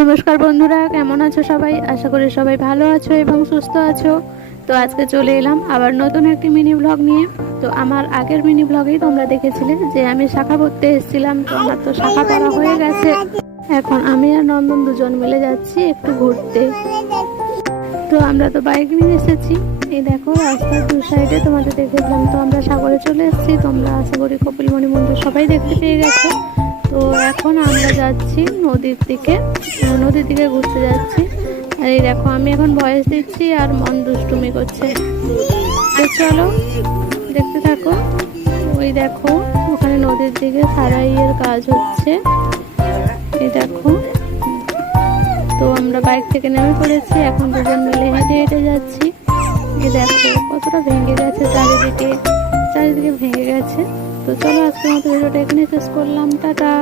নমস্কার বন্ধুরা, কেমন আছো সবাই? আশা করি সবাই ভালো আছো এবং সুস্থ আছো। তো আজকে চলে এলাম আবার নতুন একটি মিনি ব্লগ নিয়ে। তো আমার আগের মিনি ব্লগেই তোমরা দেখেছিলে যে আমি শাখা পড়তে এসেছিলাম। তো আমার তো শাখা পড়া হয়ে গেছে। এখন আমি আর নন্দন দুজন মিলে যাচ্ছি একটু ঘুরতে। তো আমরা তো বাইক নিয়ে এসেছি। এই দেখো রাস্তার দু সাইডে তোমাদের দেখেছিলাম। তো আমরা সাগরে চলে এসেছি। তোমরা আশা করি কপিলমণি মন্দির সবাই দেখতে পেয়ে গেছো। তো এখন আমরা যাচ্ছি নদীর দিকে ঘুরতে যাচ্ছি। আর এই দেখো আমি এখন ভয়েস দিচ্ছি আর মন দুষ্টুমি করছে। তো চলো দেখতে থাকো। ওই দেখো ওখানে নদীর দিকে সারাইয়ের কাজ হচ্ছে। এই দেখো, তো আমরা বাইক থেকে নেমে পড়েছি। এখন দুজন মিলে হেঁটে হেঁটে যাচ্ছি। এই দেখো কতটা ভেঙে গেছে, চারিদিকে ভেঙে গেছে। তো চলো আজকের মতো ভিডিওটা এখানে শেষ করলাম। টাটা।